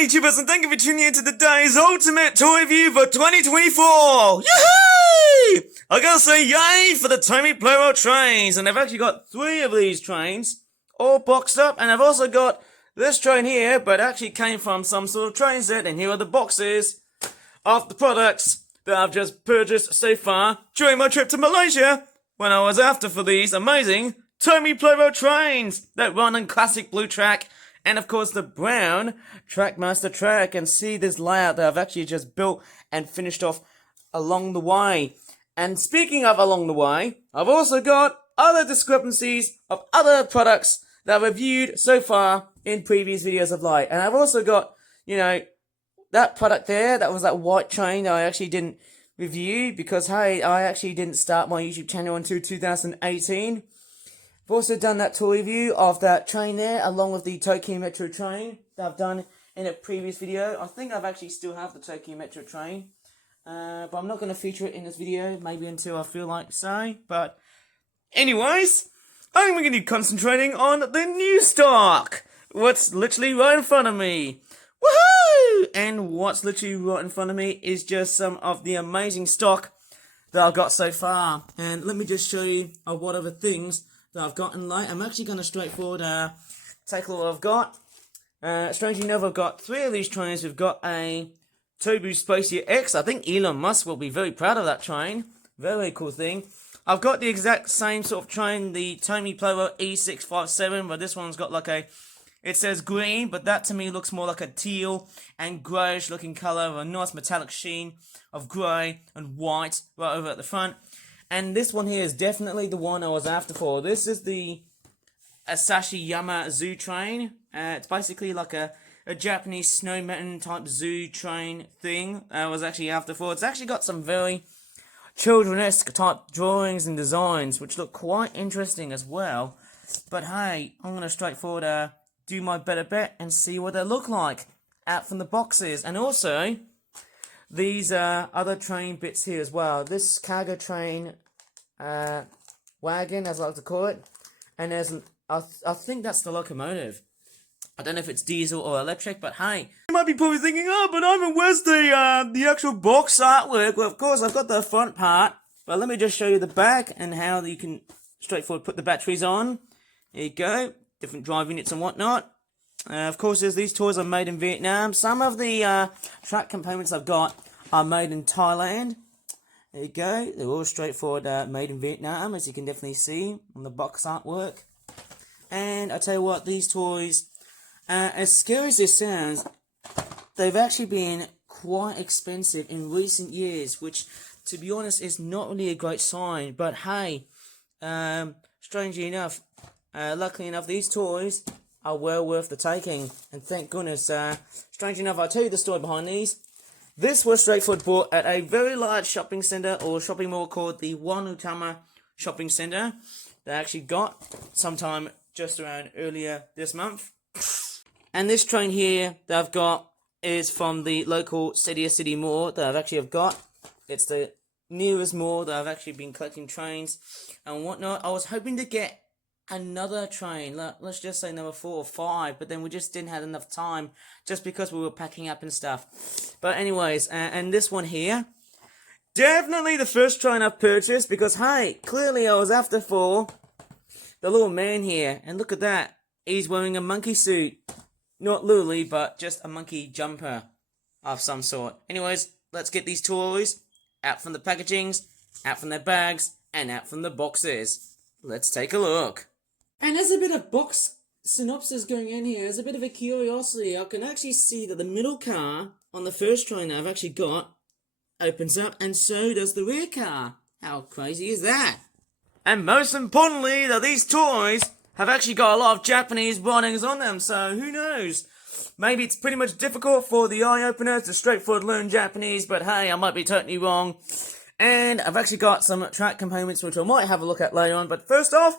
Hey YouTubers, and thank you for tuning in to today's Ultimate Toy Review for 2024! Yay! I gotta say yay for the TOMY PLARAIL trains, and I've actually got 3 of these trains, all boxed up, and I've also got this train here, but actually came from some sort of train set, and here are the boxes of the products that I've just purchased so far during my trip to Malaysia, when I was after for these amazing TOMY PLARAIL trains that run on classic blue track, and of course the brown Trackmaster track, and see this layout that I've actually just built and finished off along the way. And speaking of along the way, I've also got other discrepancies of other products that I've reviewed so far in previous videos of light. And I've also got, that product there, that was that white train that I actually didn't review because, hey, I actually didn't start my YouTube channel until 2018. I've also done that tour review of that train there, along with the Tokyo Metro train that I've done in a previous video. I think I've actually still have the Tokyo Metro train, but I'm not going to feature it in this video, maybe until I feel like so. But anyways, I'm going to be concentrating on the new stock, what's literally right in front of me. Woohoo! And what's literally right in front of me is just some of the amazing stock that I've got so far. And let me just show you what other things that I've got in light. I'm actually going to straightforward take a look what I've got. Strangely enough, I've got 3 of these trains. We've got a Tobu Spacia X. I think Elon Musk will be very proud of that train. Very cool thing. I've got the exact same sort of train, the TOMY PLARAIL E657, but this one's got like a, it says green, but that to me looks more like a teal and greyish looking colour, with a nice metallic sheen of grey and white right over at the front. And this one here is definitely the one I was after for. This is the Asashi Yama Zoo train. It's basically like a Japanese snow mountain type zoo train thing I was actually after for. It's actually got some very children-esque type drawings and designs, which look quite interesting as well. But hey, I'm going to straightforward do my better bet and see what they look like out from the boxes. And also, these other train bits here as well. This cargo train wagon, as I like to call it, and there's I think that's the locomotive. I don't know if it's diesel or electric, but hey, you might be probably thinking, oh, but Ivan, where's the actual box artwork? Well, of course, I've got the front part, but let me just show you the back and how you can straightforward put the batteries on. There you go, different drive units and whatnot. Of course, there's these toys are made in Vietnam. Some of the track components I've got are made in Thailand. There you go, they're all straightforward made in Vietnam, as you can definitely see on the box artwork. And I tell you what, these toys, as scary as this sounds, they've actually been quite expensive in recent years, which, to be honest, is not really a great sign. But hey, strangely enough, luckily enough, these toys are well worth the taking. And thank goodness, strangely enough, I'll tell you the story behind these. This was straightforward bought at a very large shopping centre or shopping mall called the Wanutama Shopping Centre. They actually got sometime just around earlier this month. And this train here that I've got is from the local City Mall that I've actually got. It's the nearest mall that I've actually been collecting trains and whatnot. I was hoping to get another train, let's just say number 4 or 5, but then we just didn't have enough time just because we were packing up and stuff. But anyways, and this one here, definitely the first train I've purchased because, hey, clearly I was after for the little man here, and look at that, he's wearing a monkey suit. Not literally, but just a monkey jumper of some sort. Anyways, let's get these toys out from the packagings, out from their bags, and out from the boxes. Let's take a look. And there's a bit of box synopsis going in here. There's a bit of a curiosity. I can actually see that the middle car on the first train that I've actually got opens up, and so does the rear car. How crazy is that? And most importantly, that these toys have actually got a lot of Japanese writings on them, so who knows? Maybe it's pretty much difficult for the eye openers to straightforward learn Japanese, but hey, I might be totally wrong. And I've actually got some track components which I might have a look at later on, but first off,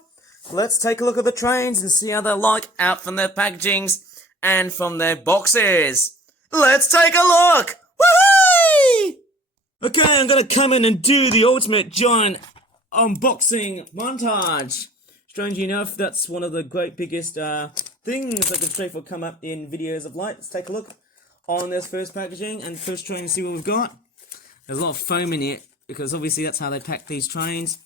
let's take a look at the trains and see how they're like out from their packagings and from their boxes. Let's take a look! Woohoo! Okay, I'm gonna come in and do the ultimate giant unboxing montage. Strangely enough, that's one of the great biggest things that can straightforward come up in videos of light. Let's take a look. on this first packaging and first train to see what we've got. There's a lot of foam in it because obviously that's how they pack these trains.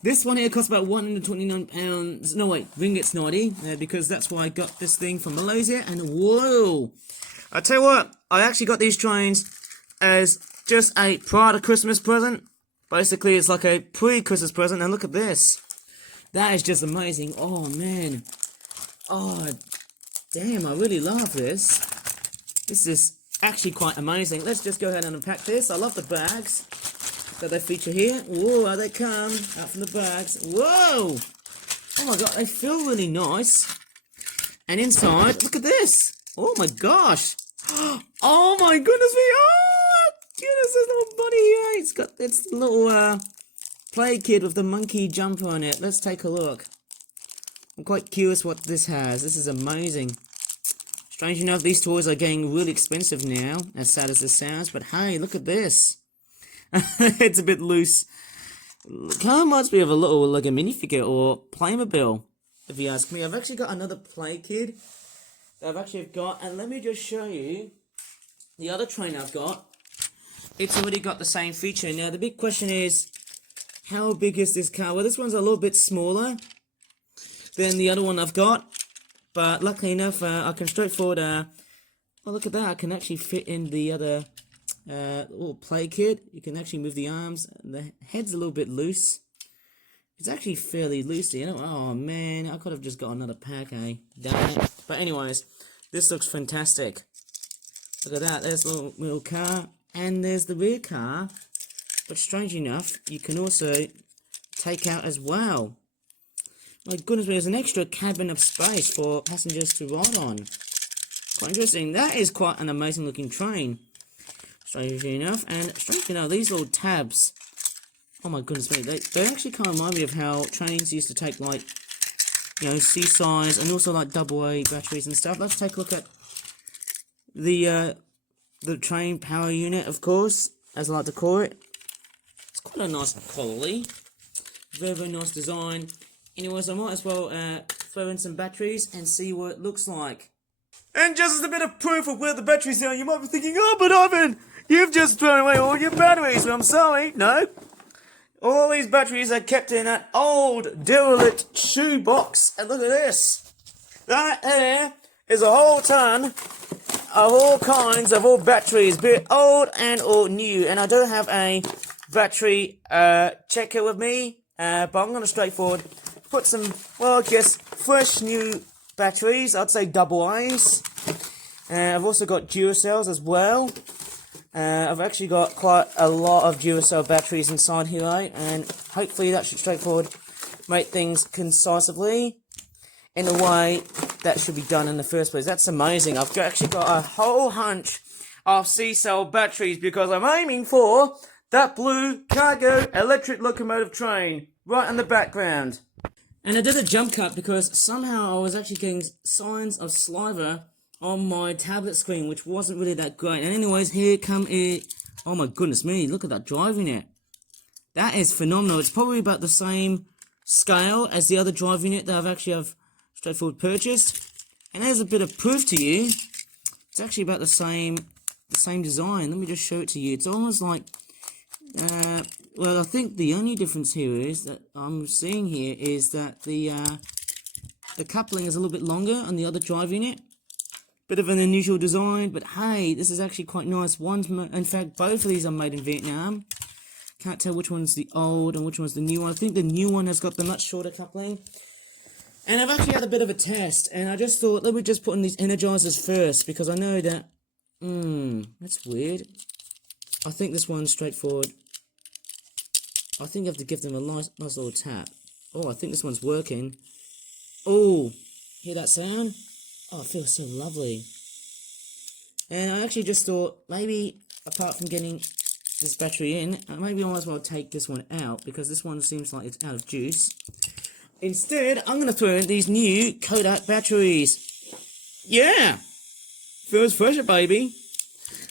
This one here costs about £129. No wait, ringgit's 90 because that's why I got this thing from Malaysia. And whoa! I tell you what, I actually got these trains as just a prior to Christmas present. Basically, it's like a pre-Christmas present. And look at this. That is just amazing. Oh man. Oh damn! I really love this. This is actually quite amazing. Let's just go ahead and unpack this. I love the bags that they feature here. Whoa, how they come out from the bags. Whoa! Oh my god, they feel really nice. And inside, look at this. Oh my gosh. Oh my goodness me. Oh goodness, this little bunny here. It's got its little play kid with the monkey jumper on it. Let's take a look. I'm quite curious what this has. This is amazing. Strange enough, these toys are getting really expensive now, as sad as this sounds. But hey, look at this. It's a bit loose. Kind of reminds me of a little, like a minifigure or Playmobil, if you ask me. I've actually got another play kid that I've actually got, and let me just show you the other train I've got. It's already got the same feature. Now, the big question is, how big is this car? Well, this one's a little bit smaller than the other one I've got, but luckily enough, I can straightforward, oh, look at that, I can actually fit in the other little play kit. You can actually move the arms. The head's a little bit loose. It's actually fairly loose, you know. Oh man, I could have just got another pack, eh? Damn it. But anyways, this looks fantastic. Look at that. There's the little car, and there's the rear car. But strange enough, you can also take out as well. My goodness me, there's an extra cabin of space for passengers to ride on. Quite interesting. That is quite an amazing looking train. Strangely enough, and strangely enough, these little tabs, oh my goodness me, they actually kind of remind me of how trains used to take, like, you know, C-size and also like AA batteries and stuff. Let's take a look at the train power unit, of course, as I like to call it. It's quite a nice quality, very, very nice design. Anyways, I might as well throw in some batteries and see what it looks like. And just as a bit of proof of where the batteries are, you might be thinking, oh, but Ivan, you've just thrown away all your batteries. Well, I'm sorry. No. All these batteries are kept in that old derelict shoe box. And look at this. That there is a whole ton of all kinds of old batteries, be it old and or new. And I do have a battery checker with me, but I'm going to straightforward put some, well, I guess, fresh new batteries. I'd say double A's. I've also got Duracells as well. I've actually got quite a lot of Duracell batteries inside here, right? And hopefully that should straightforward make things concisely in a way that should be done in the first place. That's amazing. I've actually got a whole hunch of C-cell batteries because I'm aiming for that blue cargo electric locomotive train right in the background. And I did a jump cut because somehow I was actually getting signs of saliva on my tablet screen, which wasn't really that great. And anyways, here come it. Oh my goodness me, look at that driving it. That is phenomenal. It's probably about the same scale as the other driving unit that I've actually straightforward purchased. And there's a bit of proof to you. It's actually about the same design. Let me just show it to you. It's almost like, well, I think the only difference here is that I'm seeing here is that the coupling is a little bit longer on the other drive unit. Bit of an unusual design, but hey, this is actually quite nice. In fact, both of these are made in Vietnam. Can't tell which one's the old and which one's the new one. I think the new one has got the much shorter coupling. And I've actually had a bit of a test, and I just thought, let me just put in these energizers first, because I know that, that's weird. I think this one's straightforward. I think you have to give them a nice little tap. Oh, I think this one's working. Oh, hear that sound? Oh, it feels so lovely. And I actually just thought, maybe, apart from getting this battery in, maybe I might as well take this one out, because this one seems like it's out of juice. Instead, I'm going to throw in these new Kodak batteries. Yeah! Feels fresher, baby.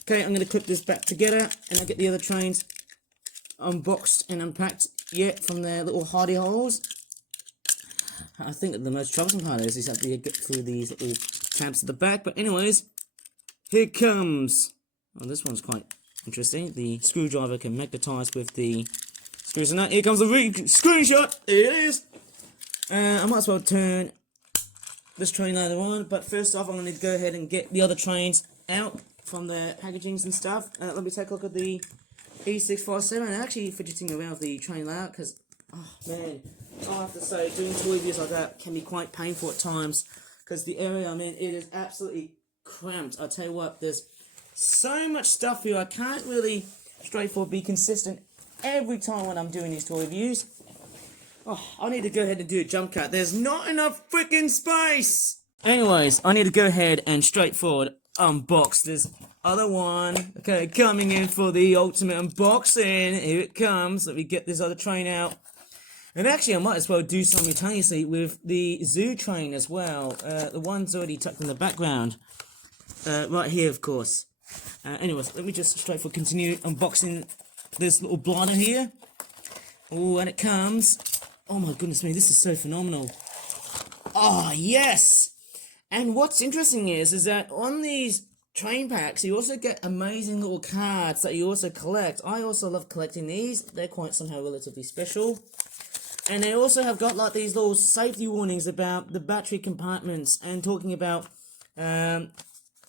Okay, I'm going to clip this back together, and I'll get the other trains unboxed and unpacked yet from their little hidey holes. I think that the most troublesome part is that you get through these little tabs at the back, but anyways, here comes. Oh, this one's quite interesting. The screwdriver can magnetize with the screws and that. Here comes the screenshot. Here it is. I might as well turn this train later on, but first off, I'm going to go ahead and get the other trains out from their packagings and stuff. Let me take a look at the E657. I'm actually fidgeting around with the train layout because, oh man, I have to say, doing toy reviews like that can be quite painful at times because the area I'm in, it is absolutely cramped. I'll tell you what, there's so much stuff here, I can't really straightforward be consistent every time when I'm doing these toy reviews. Oh, I need to go ahead and do a jump cut. There's not enough freaking space! Anyways, I need to go ahead and straightforward unbox this other one. Okay, coming in for the ultimate unboxing. Here it comes. Let me get this other train out. And actually, I might as well do simultaneously with the zoo train as well. The one's already tucked in the background. Right here, of course. Anyways, let me just straightforward continue unboxing this little bladder here. Oh, and it comes. Oh my goodness me, this is so phenomenal. Oh, yes! And what's interesting is that on these train packs, you also get amazing little cards that you also collect. I also love collecting these. They're quite somehow relatively special. And they also have got like these little safety warnings about the battery compartments and talking about, you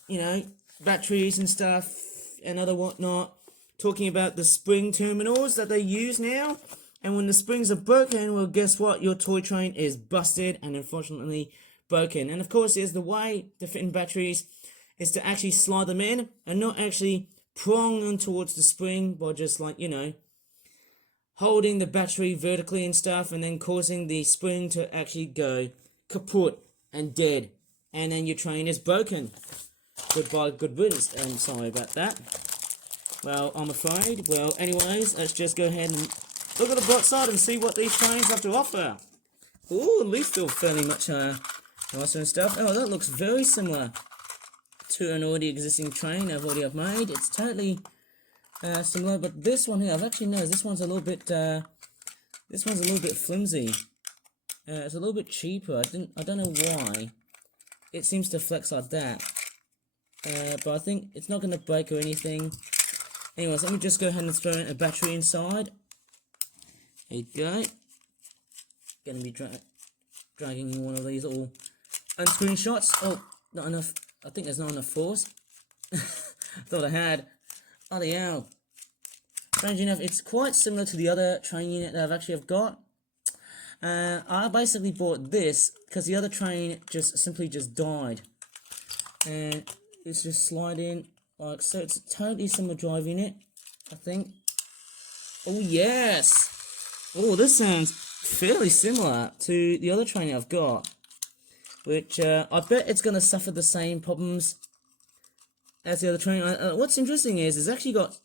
know, batteries and stuff and other whatnot. Talking about the spring terminals that they use now. And when the springs are broken, well, guess what? Your toy train is busted and unfortunately broken. And of course, here's the way to fit in batteries is to actually slide them in and not actually prong them towards the spring by just like, you know, holding the battery vertically and stuff and then causing the spring to actually go kaput and dead. And then your train is broken. Goodbye, good riddance. And sorry about that. Well, I'm afraid. Well, anyways, let's just go ahead and look at the bright side and see what these trains have to offer. Ooh, at least feel fairly much nicer and stuff. Oh, that looks very similar to an already existing train I've made. It's totally similar, but this one here, I've actually noticed this one's a little bit flimsy. It's a little bit cheaper. I don't know why. It seems to flex like that. But I think it's not going to break or anything. Anyways, let me just go ahead and throw in a battery inside. There you go. Gonna be dragging in one of these little unscrewing shots. Oh, not enough. I think there's not enough force. Thought I had. Oh, the hell. Strange enough, it's quite similar to the other train unit that I've got. I basically bought this because the other train simply died. And it's just sliding like so. It's a totally similar drive unit, I think. Oh, yes! Oh, this sounds fairly similar to the other train I've got, which I bet it's going to suffer the same problems as the other train. What's interesting is it's actually got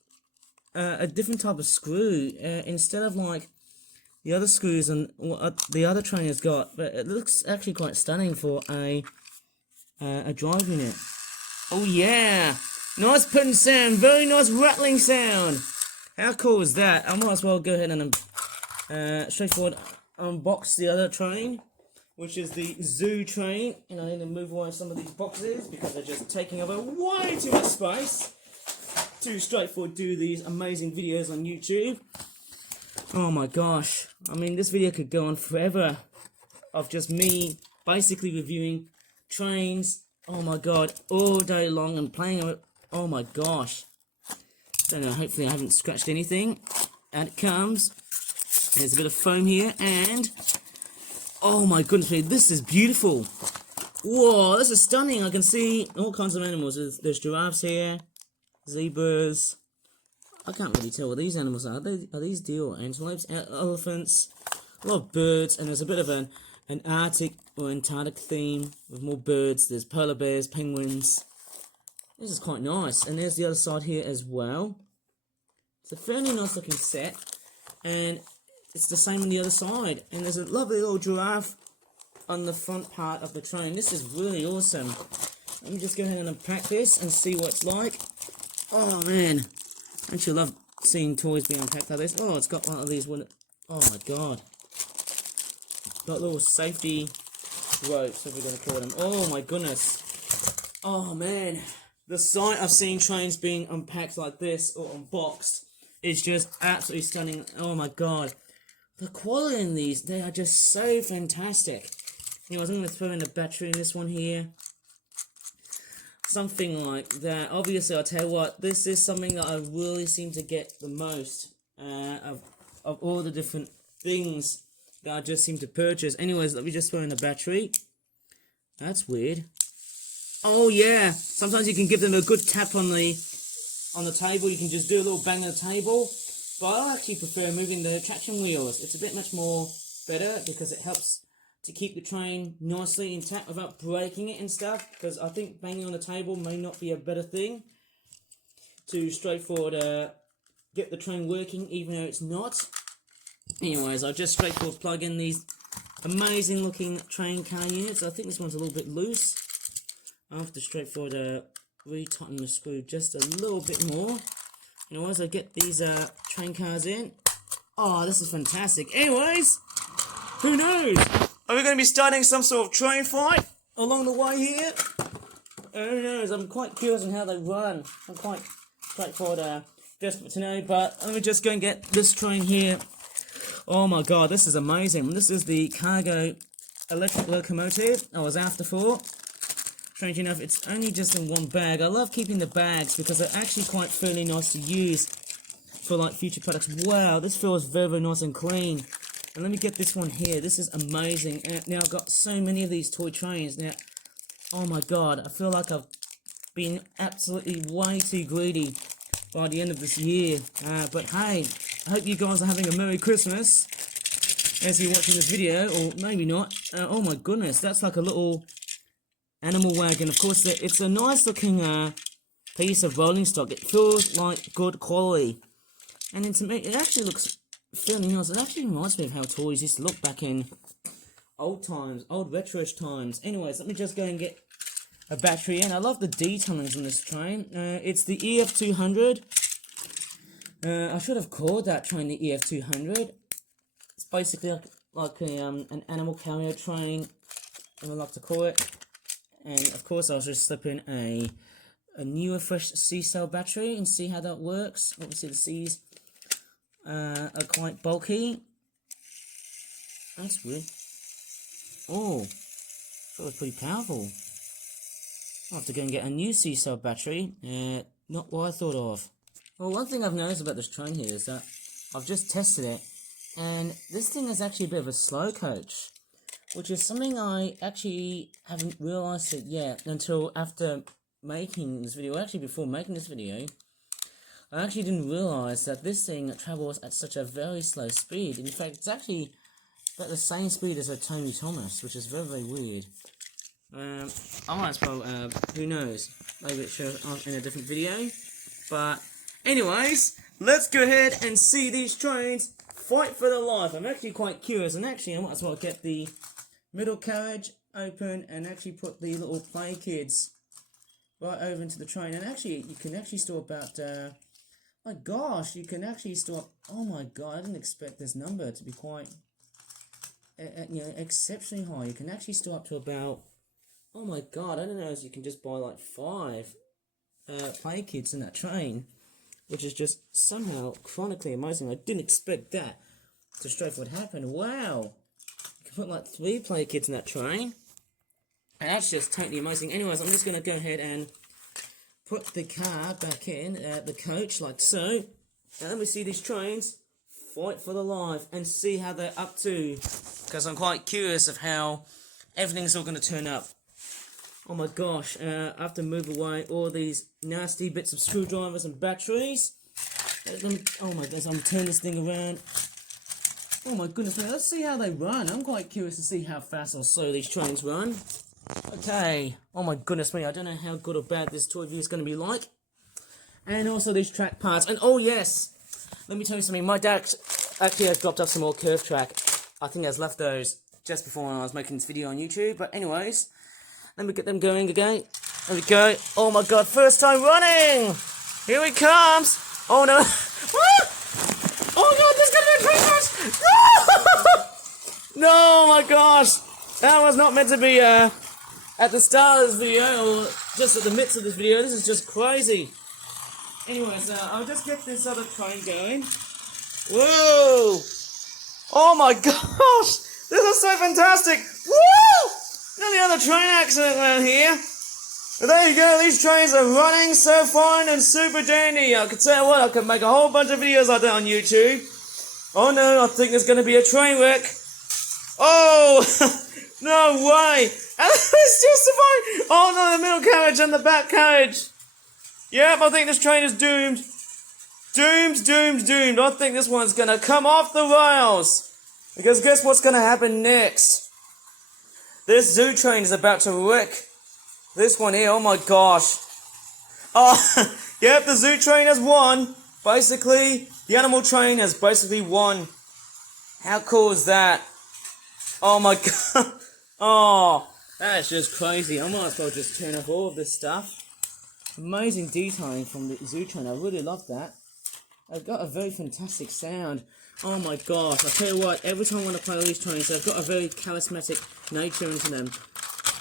a different type of screw instead of like the other screws and what the other train has got, but it looks actually quite stunning for a drive unit. Oh yeah! Nice putting sound, very nice rattling sound! How cool is that? I might as well go ahead and straightforward unbox the other train, which is the zoo train, and I need to move away some of these boxes because they're just taking over way too much space to straightforward do these amazing videos on YouTube. Oh my gosh, I mean this video could go on forever of just me basically reviewing trains, oh my god, all day long and playing it. Oh my gosh, don't know, hopefully I haven't scratched anything. And it comes. There's a bit of foam here, and oh my goodness me, this is beautiful. Whoa, this is stunning. I can see all kinds of animals. There's giraffes here, zebras. I can't really tell what these animals are. Are these deer or antelopes? Elephants, a lot of birds, and there's a bit of an Arctic or Antarctic theme with more birds. There's polar bears, penguins. This is quite nice. And there's the other side here as well. It's a fairly nice looking set, and it's the same on the other side. And there's a lovely little giraffe on the front part of the train. This is really awesome. Let me just go ahead and unpack this and see what it's like. Oh man, don't you love seeing toys being unpacked like this? Oh, it's got one of these. Oh my god, got little safety ropes, if we're gonna call them. Oh my goodness. Oh man, the sight of seeing trains being unpacked like this or unboxed is just absolutely stunning. Oh my god. The quality in these, they are just so fantastic. Anyways, I'm going to throw in a battery in this one here. Something like that. Obviously, I'll tell you what, this is something that I really seem to get the most of all the different things that I just seem to purchase. Anyways, let me just throw in a battery. That's weird. Oh yeah, sometimes you can give them a good tap on the table. You can just do a little bang on the table. But I actually prefer moving the traction wheels. It's a bit much more better because it helps to keep the train nicely intact without breaking it and stuff. Because I think banging on the table may not be a better thing to straightforward get the train working, even though it's not. Anyways, I'll just straightforward plug in these amazing looking train car units. I think this one's a little bit loose. I have to straightforward re-tighten the screw just a little bit more. Anyways, I get these train cars in. Oh, this is fantastic. Anyways, who knows? Are we going to be starting some sort of train fight along the way here? Who knows? I'm quite curious on how they run. I'm quite straightforward, desperate to know. But let me just go and get this train here. Oh my god, this is amazing. This is the cargo electric locomotive I was after for. Strange enough, it's only just in one bag. I love keeping the bags because they're actually quite fairly nice to use for like future products. Wow, this feels very, very nice and clean. And let me get this one here. This is amazing. Now I've got so many of these toy trains. Now, oh my god, I feel like I've been absolutely way too greedy by the end of this year. But hey, I hope you guys are having a Merry Christmas as you're watching this video, or maybe not. Oh my goodness, that's like a little animal wagon. Of course, it's a nice looking piece of rolling stock. It feels like good quality. And it actually looks fairly nice. It actually reminds me of how toys used to look back in old times, old retro-ish times. Anyways, let me just go and get a battery in. I love the detailings on this train. It's the EF200. I should have called that train the EF200. It's basically like an animal carrier train, I like to call it. And of course, I'll just slip in a newer, fresh C-cell battery and see how that works. Obviously, the C's are quite bulky. That's weird. Oh, that was pretty powerful. I'll have to go and get a new C-cell battery. Not what I thought of. Well, one thing I've noticed about this train here is that I've just tested it, and this thing is actually a bit of a slow coach, which is something I actually haven't realised it yet until after making this video. Actually, before making this video, I actually didn't realise that this thing travels at such a very slow speed. In fact, it's actually about the same speed as a TOMY Thomas, which is very, very weird. I might as well, who knows, maybe it shows up in a different video. But anyways, let's go ahead and see these trains fight for their life. I'm actually quite curious, and actually I might as well get the middle carriage open and actually put the little play kids right over into the train. And actually, you can actually store about, my gosh, you can actually store, oh my god, I didn't expect this number to be quite, exceptionally high. You can actually store up to about, oh my god, I don't know, you can just buy like 5 play kids in that train, which is just somehow chronically amazing. I didn't expect that to straightforward happen. Wow, you can put like 3 play kids in that train, and that's just totally amazing. Anyways, I'm just going to go ahead and put the car back in, the coach, like so, and let me see these trains fight for their life and see how they're up to, because I'm quite curious of how everything's all going to turn up. Oh my gosh, I have to move away all these nasty bits of screwdrivers and batteries. Oh my goodness, I'm going to turn this thing around. Oh my goodness, man, let's see how they run. I'm quite curious to see how fast or slow these trains run. Okay, oh my goodness me, I don't know how good or bad this toy view is going to be like. And also these track parts. And oh yes, let me tell you something, my dad actually has dropped off some more curve track. I think he has left those just before I was making this video on YouTube. But anyways, let me get them going again. There we go. Oh my god, first time running! Here it comes! Oh no! Oh god, there's gonna be a train crash! No! No, my gosh! That was not meant to be at the start of this video, or just at the midst of this video. This is just crazy. Anyways, I'll just get this other train going. Whoa! Oh my gosh! This is so fantastic! Woo! Nearly another train accident around here. But there you go, these trains are running so fine and super dandy. I could tell you what, I could make a whole bunch of videos like that on YouTube. Oh no, I think there's going to be a train wreck. Oh! No way! And it's just fine! Oh no, the middle carriage and the back carriage. Yep, I think this train is doomed. Doomed. I think this one's going to come off the rails. Because guess what's going to happen next? This zoo train is about to wreck. This one here, oh my gosh. Oh, yep, the zoo train has won. Basically, the animal train has basically won. How cool is that? Oh my god. Oh, that's just crazy. I might as well just turn off all of this stuff. Amazing detailing from the zoo train. I really love that. I've got a very fantastic sound. Oh my gosh. I tell you what, every time I want to play all these trains, they've got a very charismatic nature into them.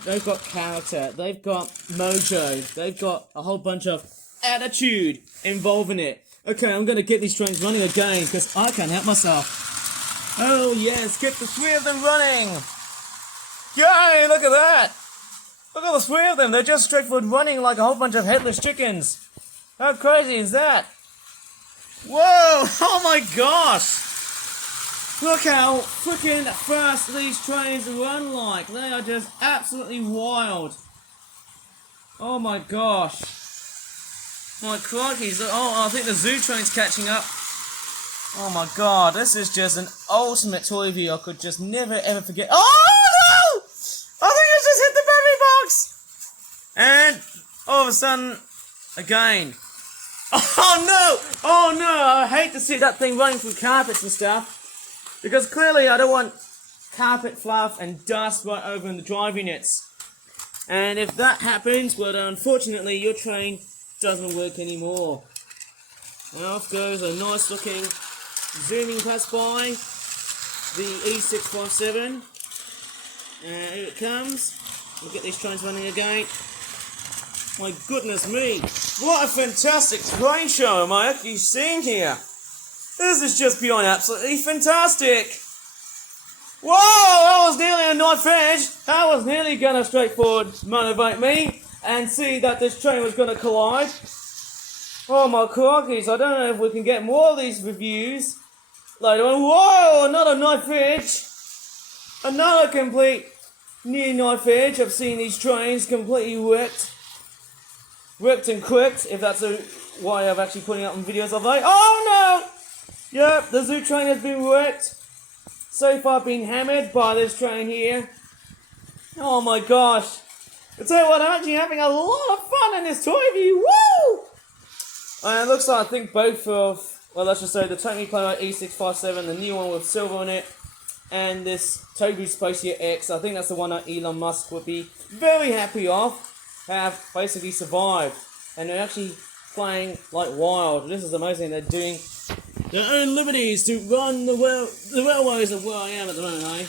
They've got character, they've got mojo, they've got a whole bunch of attitude involved in it. Okay, I'm going to get these trains running again, because I can't help myself. Oh yes, get the three of them running! Yay, look at that! Look at the three of them, they're just straightforward running like a whole bunch of headless chickens. How crazy is that? Whoa, oh my gosh! Look how freaking fast these trains run like. They are just absolutely wild. Oh my gosh. My crikeys. Oh, I think the zoo train's catching up. Oh my god, this is just an ultimate toy view I could just never ever forget. Oh no! I think I just hit the battery box! And all of a sudden, again. Oh no! I hate to see that thing running through carpets and stuff. Because clearly I don't want carpet fluff and dust right over in the drive units. And if that happens, well unfortunately your train doesn't work anymore. And off goes a nice looking zooming past by the E657. And here it comes. We'll get these trains running again. My goodness me, what a fantastic train show am I actually seeing here. This is just beyond absolutely fantastic! Whoa! That was nearly a knife edge! That was nearly gonna straightforward motivate me and see that this train was gonna collide. Oh my crockies, I don't know if we can get more of these reviews later on. Whoa! Another knife edge! Another complete near knife edge. I've seen these trains completely wrecked. Wrecked and cracked, if that's why I'm actually putting up in videos of late. Oh no! Yep, the zoo train has been wrecked. So far been hammered by this train here. Oh my gosh. I tell you what, I'm actually having a lot of fun in this toy view. Woo! And it looks like I think both of, well let's just say the TOMY PLARAIL E657, the new one with silver on it, and this Toby Spacia X, I think that's the one that Elon Musk would be very happy of, have basically survived. And they're actually flying like wild. This is amazing. They're doing their own liberties to run the railways of where I am at the moment, eh?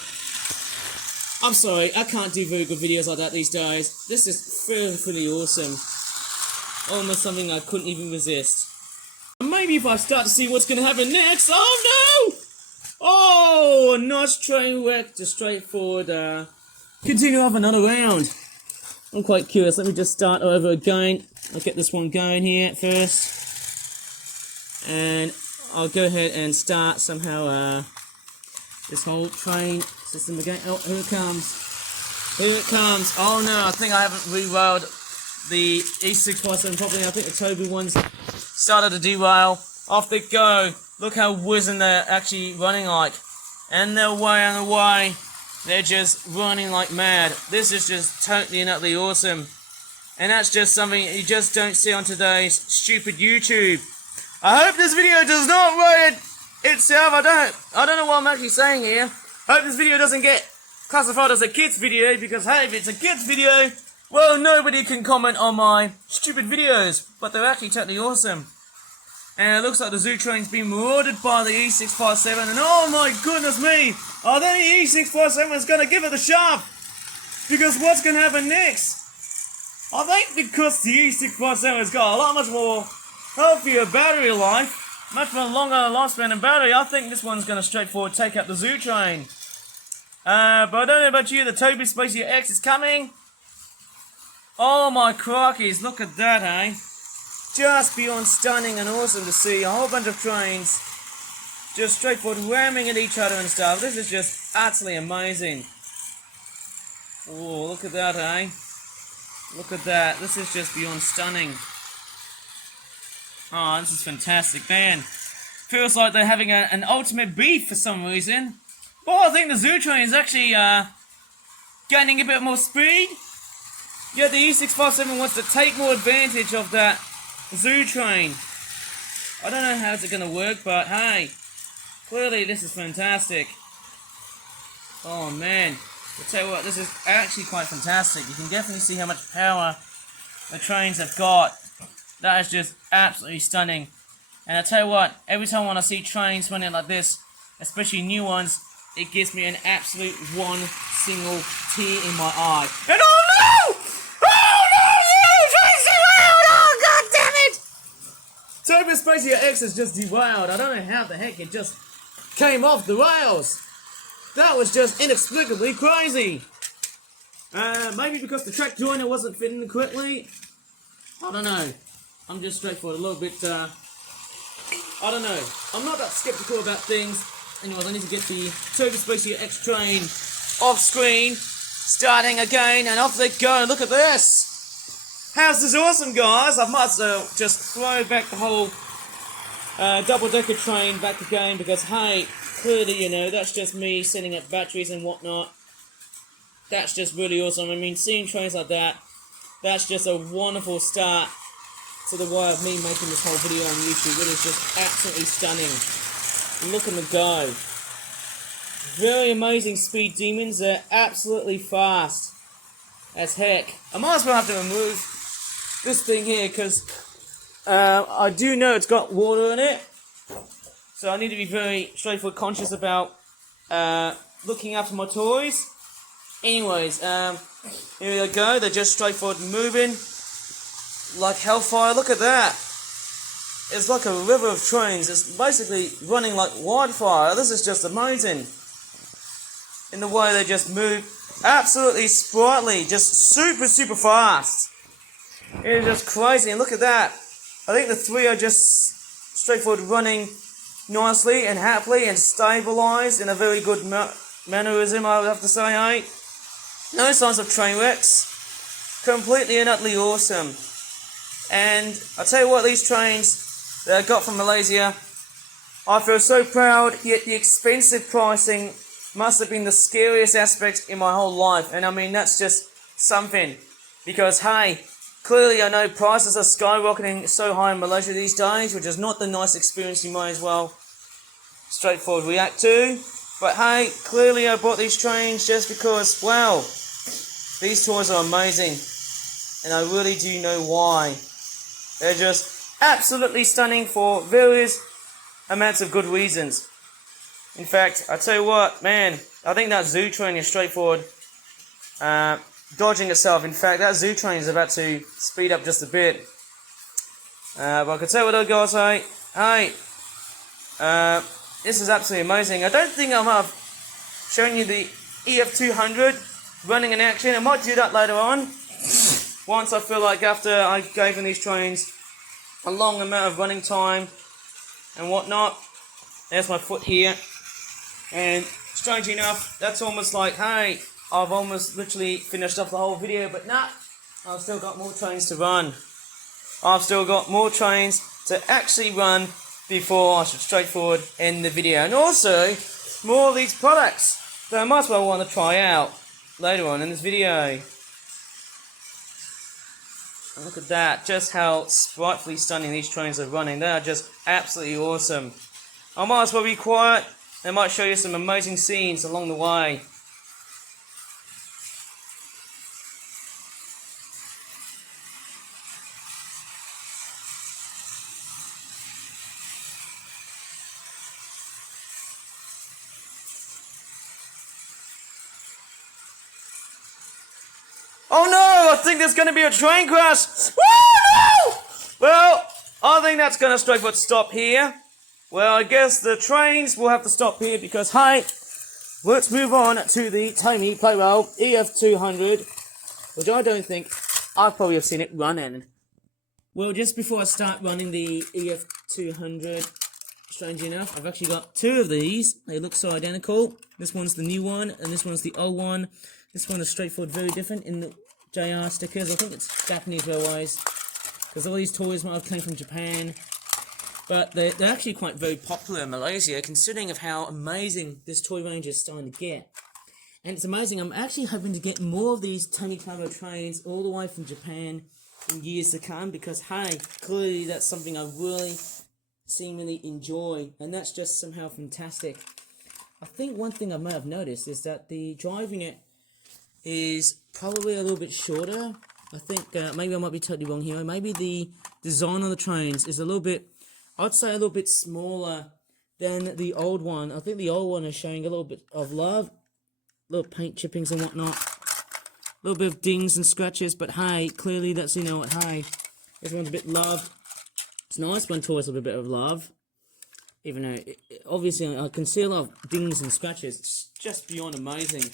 I'm sorry, I can't do very good videos like that these days. This is pretty awesome. Almost something I couldn't even resist. Maybe if I start to see what's going to happen next. Oh no! Oh, a nice train wreck, just straightforward. Continue off another round. I'm quite curious. Let me just start over again. I'll get this one going here first. And I'll go ahead and start somehow this whole train system again. Oh, here it comes. Here it comes. Oh no, I think I haven't re-railed the E657 properly. I think the Toby ones started to derail. Off they go. Look how whizzing they're actually running like. And they're way on the way. They're just running like mad. This is just totally and utterly awesome. And that's just something you just don't see on today's stupid YouTube. I hope this video does not rate itself. I don't know what I'm actually saying here. I hope this video doesn't get classified as a kids video, because hey, if it's a kids video, well, nobody can comment on my stupid videos, but they're actually totally awesome. And it looks like the zoo train's been marauded by the E657, and oh my goodness me, I think the E657 is going to give it a shove, because what's going to happen next? I think because the E657 has got a lot much more healthier battery life, much more longer lifespan and battery, I think this one's going to straightforward take out the Zoo Train. But I don't know about you, the TOMY Spacey X is coming. Oh my crockies, look at that, eh? Just beyond stunning and awesome to see a whole bunch of trains just straightforward ramming at each other and stuff. This is just utterly amazing. Oh, look at that, eh? Look at that. This is just beyond stunning. Oh, this is fantastic, man. Feels like they're having an ultimate beef for some reason. But I think the Zoo Train is actually gaining a bit more speed. Yet the E657 wants to take more advantage of that Zoo Train. I don't know how it's going to work, but hey, clearly this is fantastic. Oh man, I'll tell you what, this is actually quite fantastic. You can definitely see how much power the trains have got. That is just absolutely stunning. And I tell you what, every time when I see trains running like this, especially new ones, it gives me an absolute one single tear in my eye. And oh no! TOMY Spacey X is just derailed. I don't know how the heck it just came off the rails. That was just inexplicably crazy. Maybe because the track joiner wasn't fitting correctly. I don't know. I'm just straightforward a little bit, I don't know. I'm not that skeptical about things. Anyways, I need to get the TOMY Spacey X train off screen. Starting again, and off they go. Look at this. How's this awesome, guys? I must just throw back the whole double-decker train back again because, hey, clearly, you know, that's just me setting up batteries and whatnot. That's just really awesome. I mean, seeing trains like that, that's just a wonderful start to the way of me making this whole video on YouTube. It is just absolutely stunning. Look at them go. Very amazing speed demons. They're absolutely fast as heck. I might as well have to remove this thing here because I do know it's got water in it, so I need to be very straightforward conscious about looking after my toys. Anyways, here we go. They're just straightforward moving like hellfire. Look at that. It's like a river of trains. It's basically running like wildfire. This is just amazing in the way they just move. Absolutely sprightly, just super fast. It is just crazy, and look at that. I think the three are just straightforward running nicely and happily and stabilised in a very good mannerism, I would have to say, hey? No signs of train wrecks. Completely and utterly awesome. And I tell you what, these trains that I got from Malaysia, I feel so proud, yet the expensive pricing must have been the scariest aspect in my whole life. And I mean, that's just something. Because, hey, clearly I know prices are skyrocketing so high in Malaysia these days, which is not the nice experience you might as well straightforward react to. But hey, clearly I bought these trains just because, wow, these toys are amazing. And I really do know why. They're just absolutely stunning for various amounts of good reasons. In fact, I tell you what, man, I think that Zoo Train is straightforward dodging itself. In fact, that Zoo Train is about to speed up just a bit. But I can tell you what, guys, hey, this is absolutely amazing. I don't think I might have shown you the EF200 running in action. I might do that later on. Once I feel like after I gave these trains a long amount of running time and whatnot. There's my foot here. And strangely enough, that's almost like, hey, I've almost literally finished off the whole video, but nah, I've still got more trains to run. I've still got more trains to actually run before I should straightforward end the video. And also, more of these products that I might as well want to try out later on in this video. And look at that, just how sprightfully stunning these trains are running. They are just absolutely awesome. I might as well be quiet. I might show you some amazing scenes along the way. Oh no, I think there's going to be a train crash. Woo! No! Well, I think that's going to straight forward stop here. Well, I guess the trains will have to stop here because, hey, let's move on to the TOMY PLARAIL EF200, which I don't think I probably have seen it running. Well, just before I start running the EF200, strangely enough, I've actually got two of these. They look so identical. This one's the new one, and this one's the old one. This one is straightforward, very different in the JR stickers. I think it's Japanese Railways, because all these toys might have come from Japan. But they're actually quite very popular in Malaysia, considering of how amazing this toy range is starting to get. And it's amazing, I'm actually hoping to get more of these TOMY PLARAIL trains all the way from Japan in years to come, because hey, clearly that's something I really seemingly enjoy, and that's just somehow fantastic. I think one thing I may have noticed is that the driving it is probably a little bit shorter. I think maybe I might be totally wrong here. Maybe the design on the trains is a little bit, I'd say a little bit smaller than the old one. I think the old one is showing a little bit of love, little paint chippings and whatnot, a little bit of dings and scratches, but hey, clearly that's, you know what, hey, everyone's a bit loved. It's nice when toys have a bit of love, even though, obviously, I can see a lot of dings and scratches. It's just beyond amazing.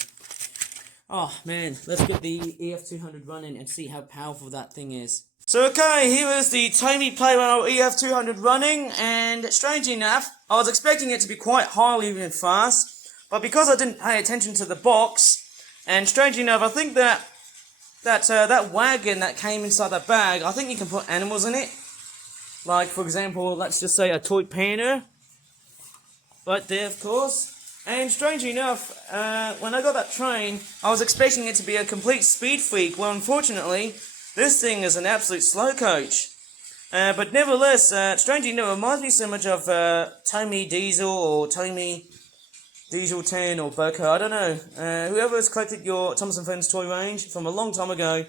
Oh, man, let's get the EF200 running and see how powerful that thing is. So, okay, here is the TOMY PLARAIL EF200 running, and strangely enough, I was expecting it to be quite highly and fast, but because I didn't pay attention to the box, and strangely enough, I think that wagon that came inside that bag, I think you can put animals in it. Like, for example, let's just say a toy panda. Right there, of course. And strangely enough, when I got that train, I was expecting it to be a complete speed freak. Well, unfortunately, this thing is an absolute slow coach. But nevertheless, strangely enough, it reminds me so much of TOMY Diesel or TOMY Diesel 10 or Boko. I don't know. Whoever has collected your Thomas & Friends toy range from a long time ago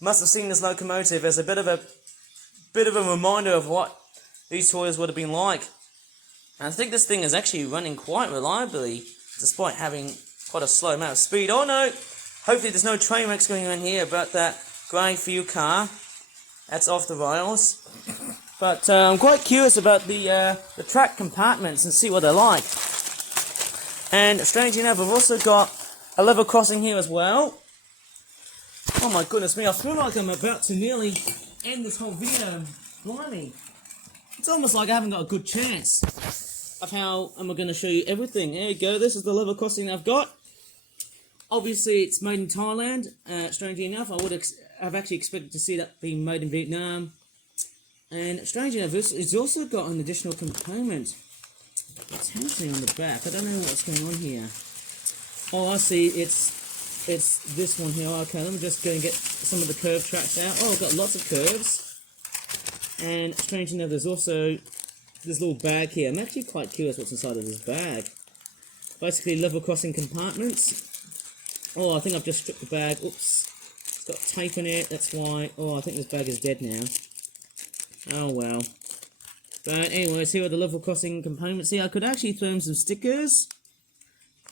must have seen this locomotive as a bit of a reminder of what these toys would have been like. And I think this thing is actually running quite reliably, despite having quite a slow amount of speed. Oh no! Hopefully there's no train wrecks going on here about that grey fuel car. That's off the rails. But I'm quite curious about the track compartments and see what they're like. And strangely enough, I've also got a level crossing here as well. Oh my goodness me, I feel like I'm about to nearly end this whole video. Blimey. It's almost like I haven't got a good chance of how am I going to show you everything. There you go, this is the level crossing I've got. Obviously it's made in Thailand. Strangely enough, I would have actually expected to see that being made in Vietnam. And strangely enough, it's also got an additional component. It's happening on the back. I don't know what's going on here. Oh, I see, it's this one here. Okay, let me just go and get some of the curve tracks out. Oh, I've got lots of curves. And strangely enough, there's also this little bag here. I'm actually quite curious what's inside of this bag. Basically, level crossing compartments. Oh, I think I've just stripped the bag. Oops. It's got tape in it, that's why. Oh, I think this bag is dead now. Oh, well. But anyways, here are the level crossing components here. I could actually throw in some stickers,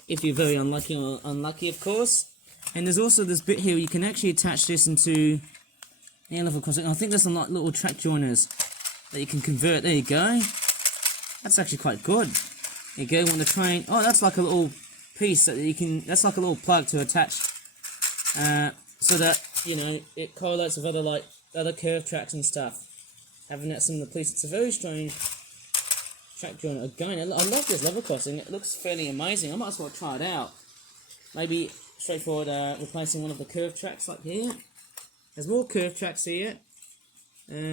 if you're very unlucky, or unlucky, of course. And there's also this bit here, you can actually attach this into the level crossing. I think there's some like little track joiners that you can convert. There you go. That's actually quite good. There you go, when the train, oh, that's like a little piece that you can, that's like a little plug to attach, so that, you know, it correlates with other curve tracks and stuff. Having that similar piece, it's a very strange track joiner. Again, I love this level crossing, it looks fairly amazing. I might as well try it out. Maybe straightforward replacing one of the curve tracks like here. There's more curve tracks here.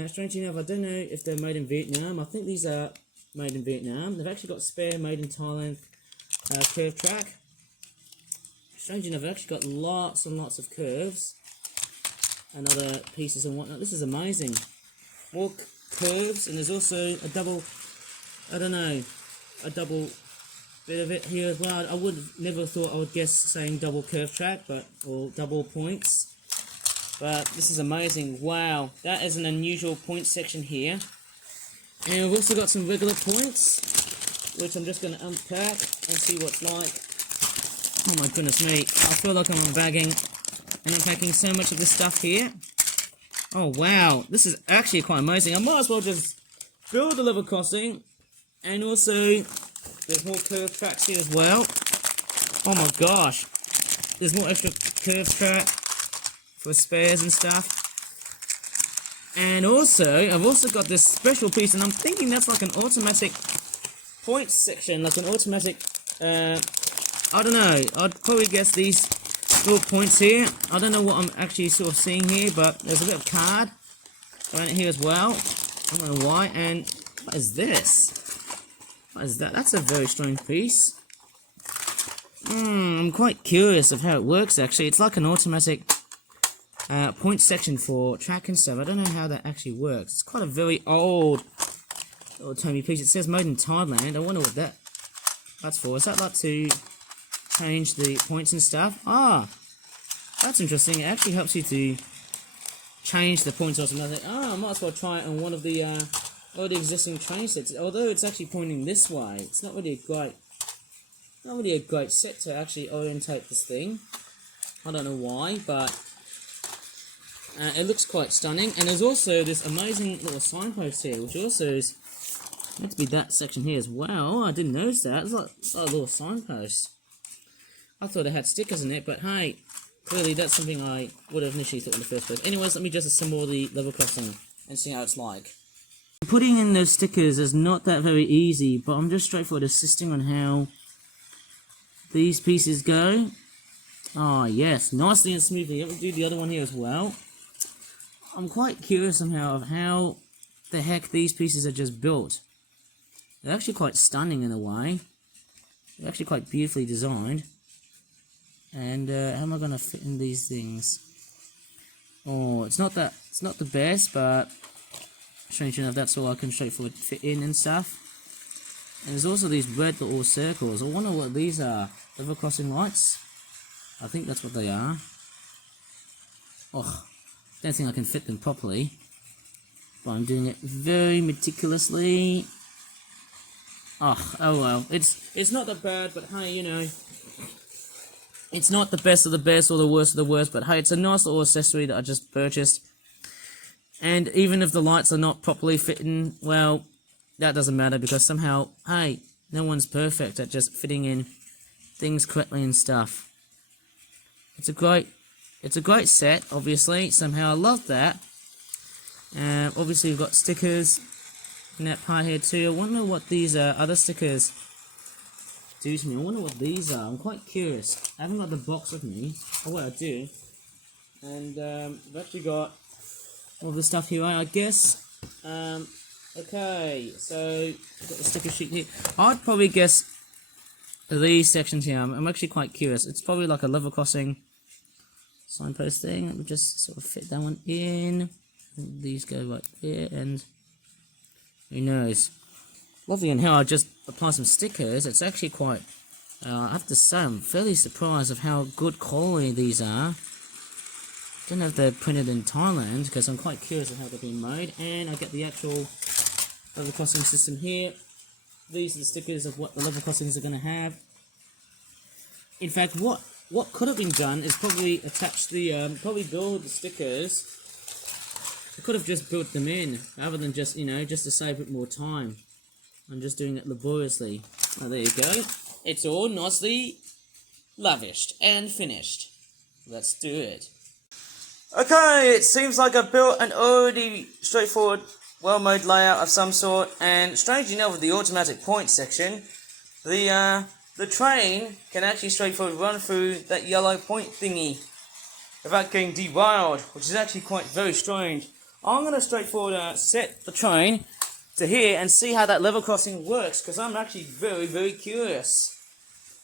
Strangely enough, I don't know if they're made in Vietnam. I think these are made in Vietnam. They've actually got spare made in Thailand curve track. Strangely enough, I've actually got lots and lots of curves and other pieces and whatnot. This is amazing. More curves, and there's also a double, I don't know, a double bit of it here as well. I would have never thought I would guess saying double curve track, but, or double points. But this is amazing. Wow, that is an unusual point section here. And we've also got some regular points, which I'm just going to unpack and see what's like. Oh my goodness me, I feel like I'm unbagging and unpacking so much of this stuff here. Oh wow, this is actually quite amazing. I might as well just build a level crossing, and also there's more curved tracks here as well. Oh my gosh, there's more extra curved track for spares and stuff. And also, I've also got this special piece, and I'm thinking that's like an automatic point section, like an automatic, I don't know, I'd probably guess these little points here. I don't know what I'm actually sort of seeing here, but there's a bit of card around here as well. I don't know why. And what is this? What is that? That's a very strange piece. I'm quite curious of how it works actually. It's like an automatic point section for track and stuff. I don't know how that actually works. It's quite a very old TOMY piece. It says made in Thailand. I wonder what that's for. Is that like to change the points and stuff? Ah, that's interesting. It actually helps you to change the points automatically. I might as well try it on one of the already existing train sets. Although it's actually pointing this way, it's not really a great set to actually orientate this thing. I don't know why, but it looks quite stunning. And there's also this amazing little signpost here, which also is meant to be that section here as well. I didn't notice that. It's like a little signpost. I thought it had stickers in it, but hey, clearly that's something I would have initially thought in the first place. Anyways, let me just assemble the level crossing and see how it's like. Putting in those stickers is not that very easy, but I'm just straightforward assisting on how these pieces go. Oh yes, nicely and smoothly. Let me do the other one here as well. I'm quite curious somehow of how the heck these pieces are just built. They're actually quite stunning in a way. They're actually quite beautifully designed. And how am I gonna fit in these things? Oh, it's not the best, but strange enough, that's all I can straightforward fit in and stuff. And there's also these red little circles. I wonder what these are. Level crossing lights? I think that's what they are. Oh, don't think I can fit them properly, but I'm doing it very meticulously. Oh well, it's not that bad, but hey, you know, it's not the best of the best or the worst of the worst, but hey, it's a nice little accessory that I just purchased. And even if the lights are not properly fitting, well, that doesn't matter, because somehow, hey, no one's perfect at just fitting in things correctly and stuff. It's a great set, obviously. Somehow I love that. Obviously we've got stickers in that part here too. I wonder what these other stickers do to me. I wonder what these are. I'm quite curious. I haven't got the box with me. Oh wait, I do. And I've actually got all the stuff here, I guess. Okay, so I've got the sticker sheet here. I'd probably guess these sections here. I'm actually quite curious. It's probably like a level crossing signpost thing. Let me just sort of fit that one in. These go right there, and who knows. Lovely, and how I just apply some stickers. It's actually quite, I have to say, I'm fairly surprised of how good quality these are. Don't know if they're printed in Thailand, because I'm quite curious of how they're being made. And I get the actual level crossing system here. These are the stickers of what the level crossings are going to have. In fact, what could have been done is probably attach the, probably build the stickers. I could have just built them in, rather than just, you know, just to save a bit more time. I'm just doing it laboriously. Oh, there you go. It's all nicely lavished and finished. Let's do it. Okay, it seems like I've built an already straightforward, well-made layout of some sort, and strangely enough, with the automatic point section, the train can actually straightforward run through that yellow point thingy without getting derailed, which is actually quite very strange. I'm going to straightforward set the train to here and see how that level crossing works, because I'm actually very, very curious.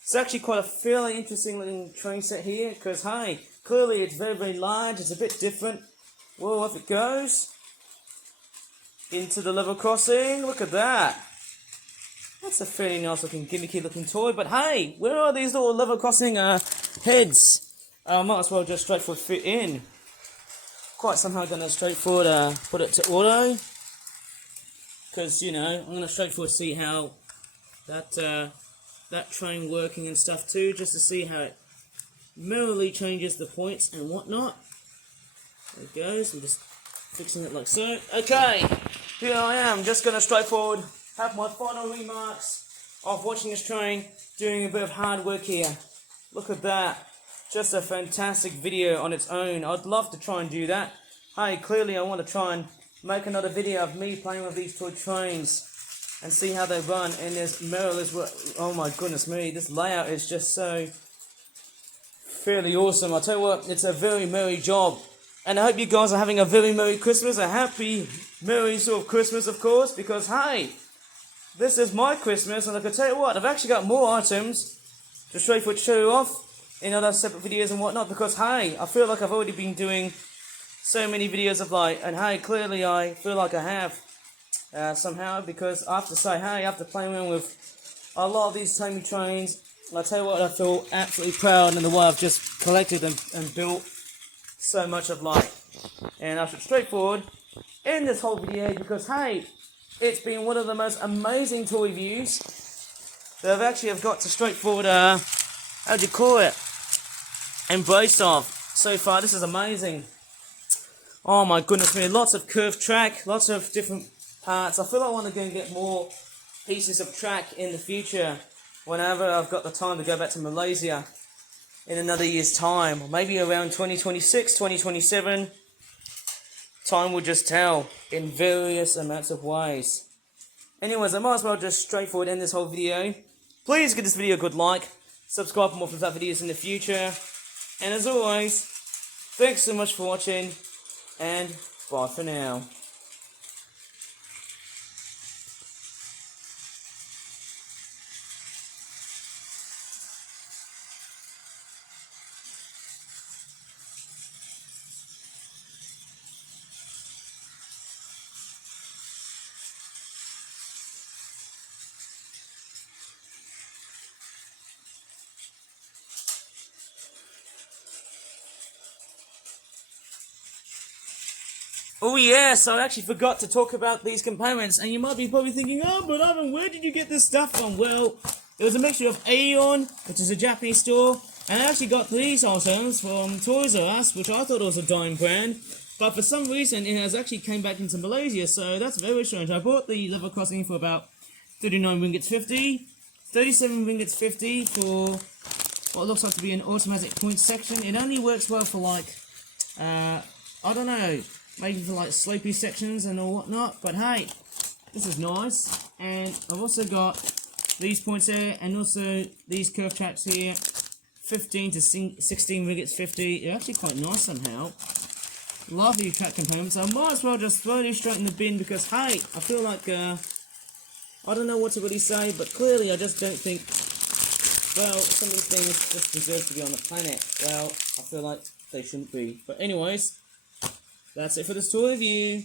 It's actually quite a fairly interesting looking train set here, because hey, clearly it's very, very large, it's a bit different. Well, off it goes into the level crossing. Look at that. That's a fairly nice looking, gimmicky looking toy, but hey, where are these little level crossing heads? I might as well just straightforward fit in. Quite somehow going to straightforward put it to auto, because, you know, I'm going to straightforward see how that that train working and stuff too, just to see how it merrily changes the points and whatnot. There it goes. I'm just fixing it like so. Okay, here I am, just gonna straightforward have my final remarks of watching this train doing a bit of hard work here. Look at that. Just a fantastic video on its own. I'd love to try and do that. Hey, clearly I want to try and make another video of me playing with these toy trains and see how they run in this mirrorless world. Oh my goodness me, this layout is just so fairly awesome. I'll tell you what, it's a very merry job. And I hope you guys are having a very merry Christmas, a happy, merry sort of Christmas, of course, because hey, this is my Christmas, and I can tell you what, I've actually got more items to straightforward show you off in other separate videos and whatnot, because hey, I feel like I've already been doing so many videos of light, and hey, clearly I feel like I have somehow, because I have to say, hey, after playing around with a lot of these TOMY trains, I tell you what, I feel absolutely proud in the way I've just collected and built so much of light. And I should straightforward end this whole video because hey, it's been one of the most amazing toy views that I've actually got to straightforward how do you call it, embrace of so far. This is amazing. Oh my goodness me, lots of curved track, lots of different parts. I feel I want to go and get more pieces of track in the future whenever I've got the time to go back to Malaysia in another year's time, or maybe around 2026, 2027. Time will just tell in various amounts of ways. Anyways, I might as well just straightforward end this whole video. Please give this video a good like, subscribe for more from that videos in the future, and as always, thanks so much for watching, and bye for now. Oh yes, I actually forgot to talk about these components, and you might be probably thinking, oh, but Ivan, where did you get this stuff from? Well, it was a mixture of Aeon, which is a Japanese store, and I actually got these items from Toys R Us, which I thought was a dime brand, but for some reason it has actually came back into Malaysia, so that's very strange. I bought the level crossing for about 39 ringgits 50, 37 ringgits 50 for what looks like to be an automatic point section. It only works well for like, I don't know, maybe for like slopey sections and all whatnot, but hey, this is nice. And I've also got these points here, and also these curved tracks here, 15 to 16 ringgits 50. They're actually quite nice somehow. Lovely track components. I might as well just throw these straight in the bin because hey, I feel like I don't know what to really say, but clearly I just don't think, well, some of these things just deserve to be on the planet. Well, I feel like they shouldn't be. But anyways, that's it for this tour review.